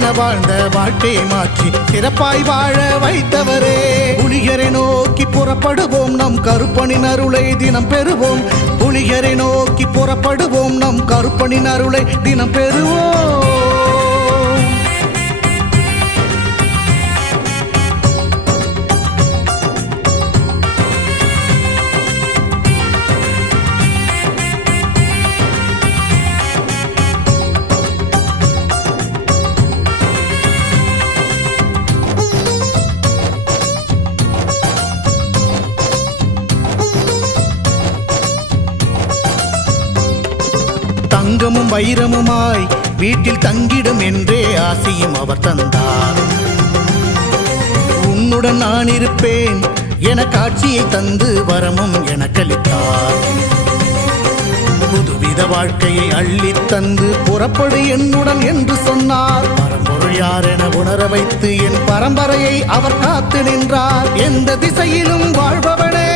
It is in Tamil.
என வாழ்ந்த வாழ்க்கையை மாற்றி சிறப்பாய் வாழ வைத்தவரே. புலிகரை நோக்கி புறப்படுவோம், நம் கருப்பனின் அருளை தினம் பெறுவோம். புலிகரை நோக்கி புறப்படுவோம், நம் கருப்பனின் அருளை தினம் பெறுவோம். தங்கமும் வைரமுமாய் வீட்டில் தங்கிடும் என்றே ஆசியும் அவர் தந்தார். உன்னுடன் நான் இருப்பேன் என காட்சியை தந்து வரமும் எனக்களித்தார். புதுவித வாழ்க்கையை அள்ளி தந்து புறப்படு என்னுடன் என்று சொன்னார். பரம்பொருள் யார் என உணர வைத்து என் பரம்பரையை அவர் காத்து நின்றார். எந்த திசையிலும் வாழ்பவனே